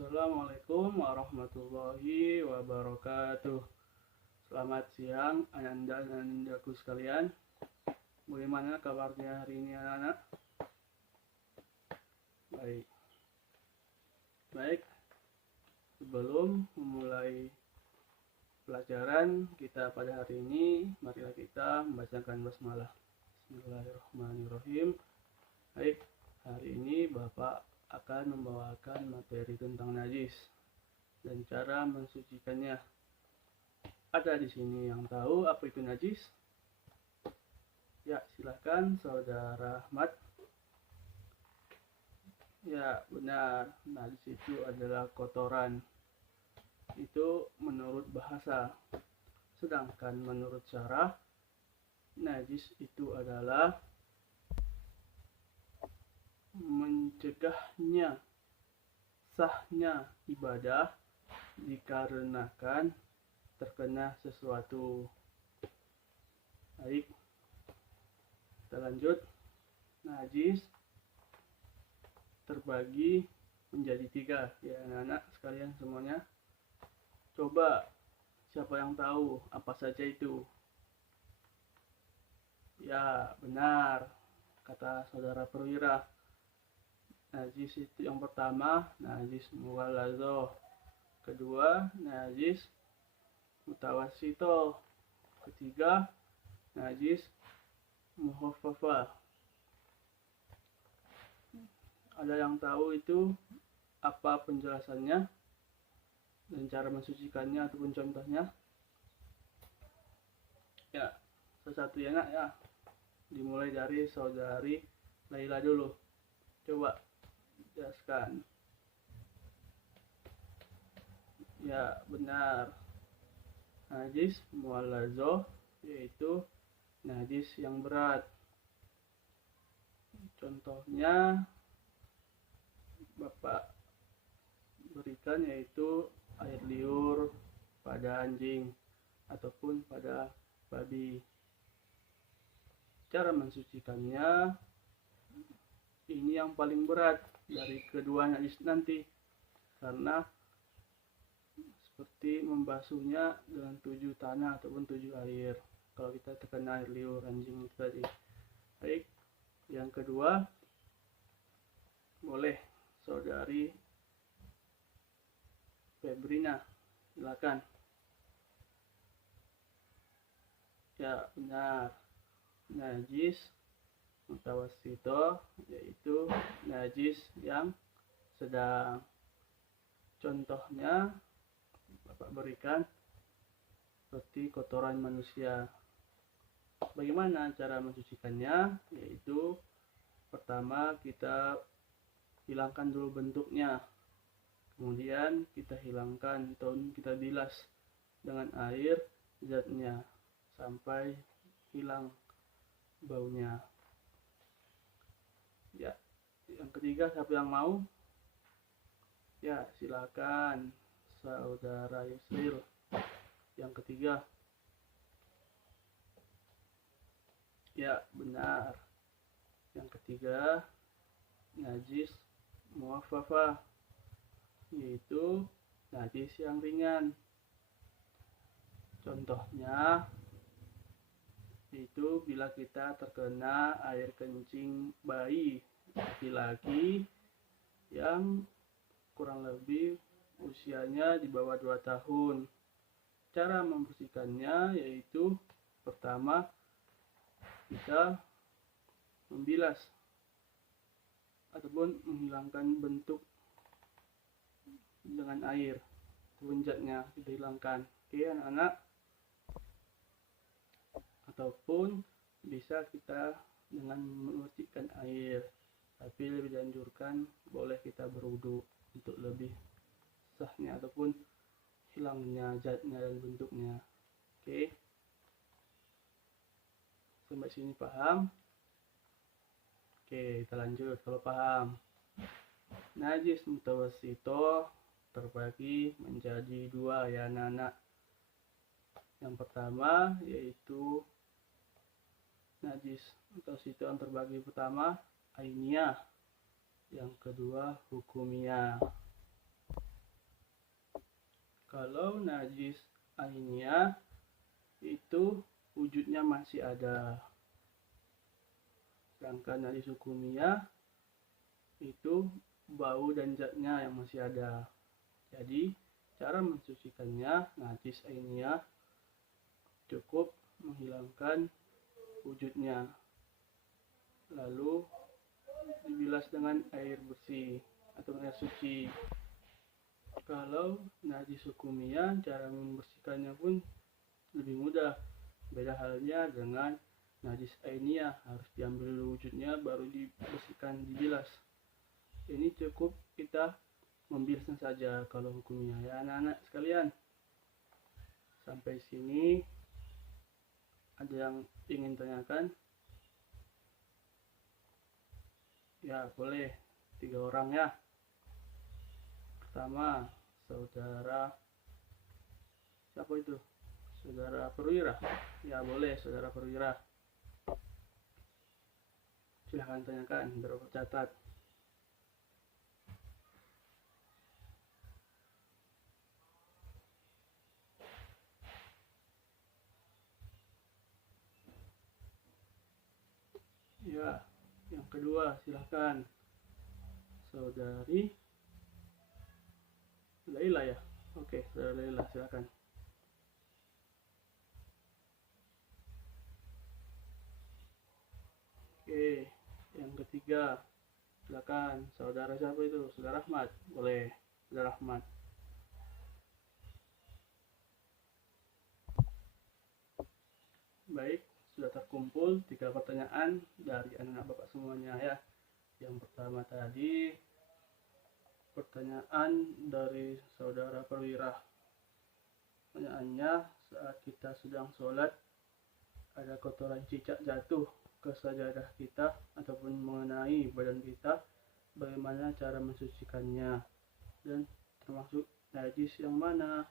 Assalamualaikum warahmatullahi wabarakatuh. Selamat siang Anda dan Anandaku sekalian. Bagaimana kabarnya hari ini anak-anak? Baik. Sebelum memulai pelajaran kita pada hari ini, marilah kita membacakan basmalah. Bismillahirrahmanirrahim. Baik, hari ini Bapak akan membawakan materi tentang najis dan cara mensucikannya. Ada di sini yang tahu apa itu najis? Ya, silakan Saudara Ahmad. Ya, benar. Najis itu adalah kotoran. Itu menurut bahasa. Sedangkan menurut syarah, najis itu adalah mencegahnya sahnya ibadah dikarenakan terkena sesuatu. Baik, kita lanjut. Najis terbagi menjadi 3 ya anak-anak sekalian semuanya. Coba siapa yang tahu apa saja itu? Ya, benar kata Saudara Perwira. Najis itu yang pertama najis mughalladzah, kedua najis mutawassithah, ketiga najis mukhaffafah. Ada yang tahu itu apa penjelasannya dan cara mensucikannya ataupun contohnya? Ya, satu ya nak ya. Dimulai dari Saudari Laila dulu. Coba jelaskan. Ya, benar. Najis mughalladzah yaitu najis yang berat. Contohnya Bapak berikan yaitu air liur pada anjing ataupun pada babi. Cara mensucikannya ini yang paling berat dari kedua najis nanti, karena seperti membasuhnya dengan 7 tanah ataupun 7 air kalau kita terkena air liur anjing itu tadi. Baik, yang kedua boleh Saudari Febrina, silakan. Ya, benar. Najis mutawassithah yaitu najis yang sedang. Contohnya Bapak berikan seperti kotoran manusia. Bagaimana cara mensucikannya? Yaitu pertama kita hilangkan dulu bentuknya, kemudian kita hilangkan atau kita bilas dengan air zatnya sampai hilang baunya. Ya, yang ketiga siapa yang mau? Ya, silakan Saudara Yusril. Yang ketiga. Ya, benar. Yang ketiga najis muaffafah yaitu najis yang ringan. Contohnya itu bila kita terkena air kencing bayi laki-laki yang kurang lebih usianya di bawah 2 tahun. Cara membersihkannya yaitu pertama kita membilas ataupun menghilangkan bentuk dengan air, zatnya kita hilangkan. Oke anak-anak, ataupun bisa kita dengan mengucikkan air, tapi lebih dianjurkan boleh kita berwudu untuk lebih sahnya ataupun hilangnya zatnya dan bentuknya. Oke, sampai sini paham? Oke, kita lanjut. Kalau paham, najis mutawassithah terbagi menjadi 2 ya anak-anak. Yang pertama yaitu najis mutawassithah yang terbagi pertama ainiyah, yang kedua hukumiyah. Kalau najis ainiyah itu wujudnya masih ada, sedangkan najis hukumiyah itu bau dan zatnya yang masih ada. Jadi cara mensucikannya, najis ainiyah cukup menghilangkan wujudnya, lalu dibilas dengan air bersih atau air suci. Kalau najis hukumiyah, cara membersihkannya pun lebih mudah. Beda halnya dengan najis ainiyah, harus diambil dulu wujudnya baru dibersihkan, dibilas. Ini cukup kita membilasnya saja kalau hukumiyah, ya anak-anak sekalian. Sampai sini ada yang ingin tanyakan? Ya boleh, 3 orang ya. Pertama, saudara siapa itu? Saudara Perwira. Ya boleh, saudara Perwira. Silahkan tanyakan, berapa catat. Ya, yang kedua silahkan. Saudari Laila ya. Oke, saudara Laila silahkan. Oke, yang ketiga silakan. Saudara siapa itu? Saudara Ahmad. Boleh, saudara Ahmad. Baik, sudah terkumpul 3 pertanyaan dari anak-anak bapak semuanya ya. Yang pertama tadi pertanyaan dari saudara Perwira. Pertanyaannya, saat kita sedang sholat ada kotoran cicak jatuh ke sajadah kita ataupun mengenai badan kita, bagaimana cara mensucikannya dan termasuk najis yang mana?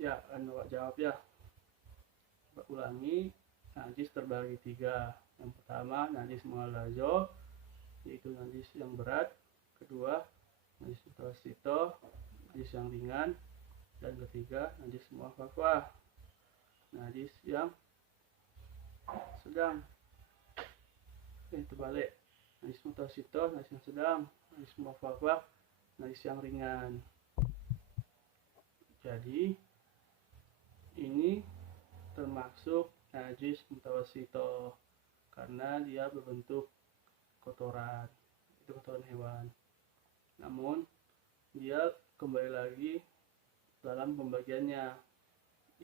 Ya, Bapak jawab ya. Bapak ulangi, najis terbagi 3. Yang pertama najis mughalladzah, yaitu najis yang berat. Kedua najis mutawassithah, najis yang ringan. Dan ketiga najis muaffafah, najis yang sedang. Terbalik, najis mutawassithah najis yang sedang, najis muaffafah najis yang ringan. Jadi ini termasuk najis mutawassithah karena dia berbentuk kotoran, itu kotoran hewan. Namun dia kembali lagi dalam pembagiannya.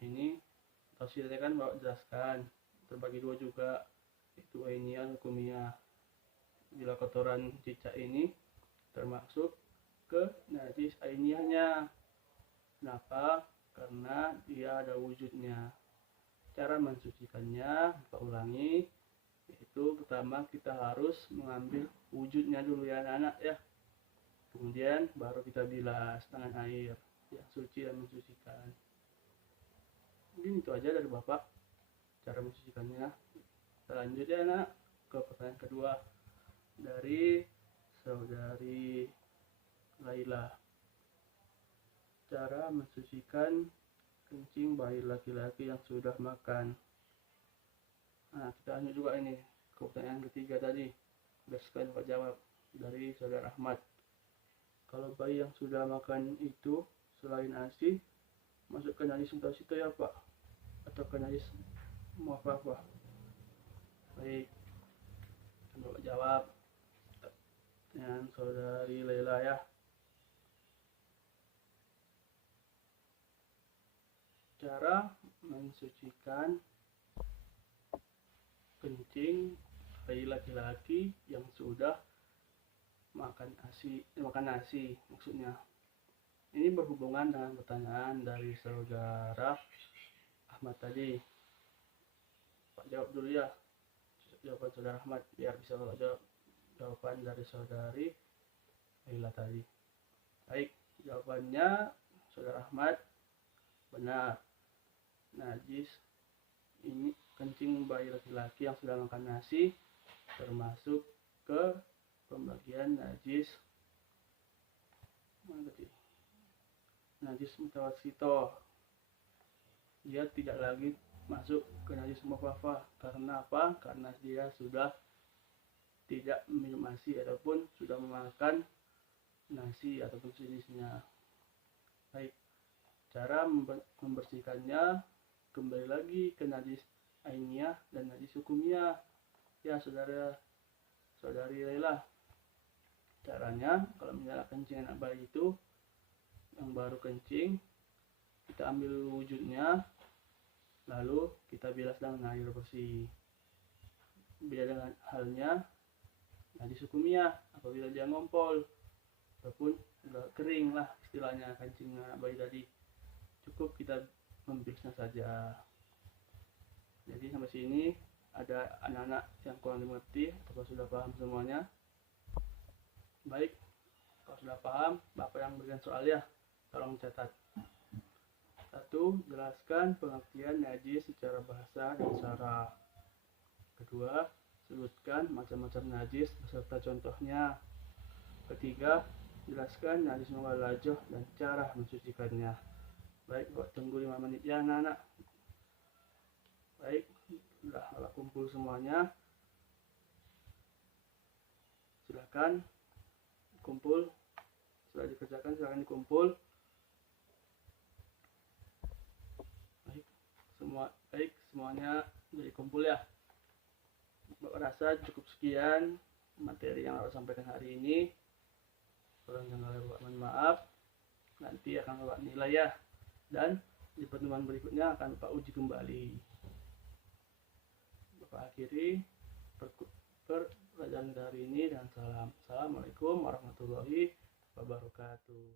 Ini mutawassithah kan Bapak jelaskan terbagi 2 juga, itu ainiyah, hukumiyah. Bila kotoran cicak ini termasuk ke najis ainiyahnya. Kenapa? Karena dia ada wujudnya. Cara mensucikannya, kita ulangi, yaitu pertama kita harus mengambil wujudnya dulu ya anak-anak ya. Kemudian baru kita bilas dengan air yang suci dan mensucikan. Mungkin itu aja dari Bapak cara mensucikannya. Kita lanjut ya anak ke pertanyaan kedua dari saudari Laila. Cara mensucikan kencing bayi laki-laki yang sudah makan. Nah, kita lanjut juga ini ke pertanyaan ketiga tadi. Biar sekalian Pak jawab dari saudara Ahmad. Kalau bayi yang sudah makan itu selain ASI masuk ke najis mutawassithah ya Pak? Atau ke najis muaffafah? Baik, Bapak jawab dengan saudari Laila ya. Cara mensucikan kencing bayi laki-laki yang sudah makan nasi maksudnya. Ini berhubungan dengan pertanyaan dari saudara Ahmad tadi. Pak jawab dulu ya jawaban saudara Ahmad biar bisa Bapak jawab jawaban dari saudari Laila tadi. Baik, jawabannya saudara Ahmad benar. Najis ini kencing bayi laki-laki yang sudah makan nasi termasuk ke pembagian najis mana tadi? najis mutawasito. Dia tidak lagi masuk ke najis mukhafafah. Karena apa? Karena dia sudah tidak minum ASI ataupun sudah memakan nasi ataupun sejenisnya. Baik, cara membersihkannya kembali lagi ke najis ainiyah dan najis hukumiyah. Ya saudari Laila, caranya kalau misalnya kencing anak bayi itu yang baru kencing, kita ambil wujudnya lalu kita bilas dengan air bersih. Beda dengan halnya najis hukumiyah, apabila dia ngompol ataupun sudah kering lah istilahnya kencing anak bayi tadi, cukup kita membilasnya saja. Jadi sampai sini ada anak-anak yang kurang dimengerti atau sudah paham semuanya? Baik, kalau sudah paham, Bapak yang berikan soal ya, tolong catat. 1. Jelaskan pengertian najis secara bahasa dan syarah. 2. Sebutkan macam-macam najis beserta contohnya. 3. Jelaskan najis mughalladzah dan cara mensucikannya. Baik, Bapak tunggu 5 menit ya anak-anak. Baik, sudah kumpul semuanya. Silakan kumpul. Sudah dikerjakan, silakan dikumpul. Baik, semuanya sudah dikumpul ya. Bapak rasa cukup sekian materi yang Bapak sampaikan hari ini. Kurang dengar Bapak mohon maaf. Nanti akan Bapak nilai ya. Dan di pertemuan berikutnya akan Bapak uji kembali. Bapak akhiri pelajaran hari ini dan salam. Assalamualaikum warahmatullahi wabarakatuh.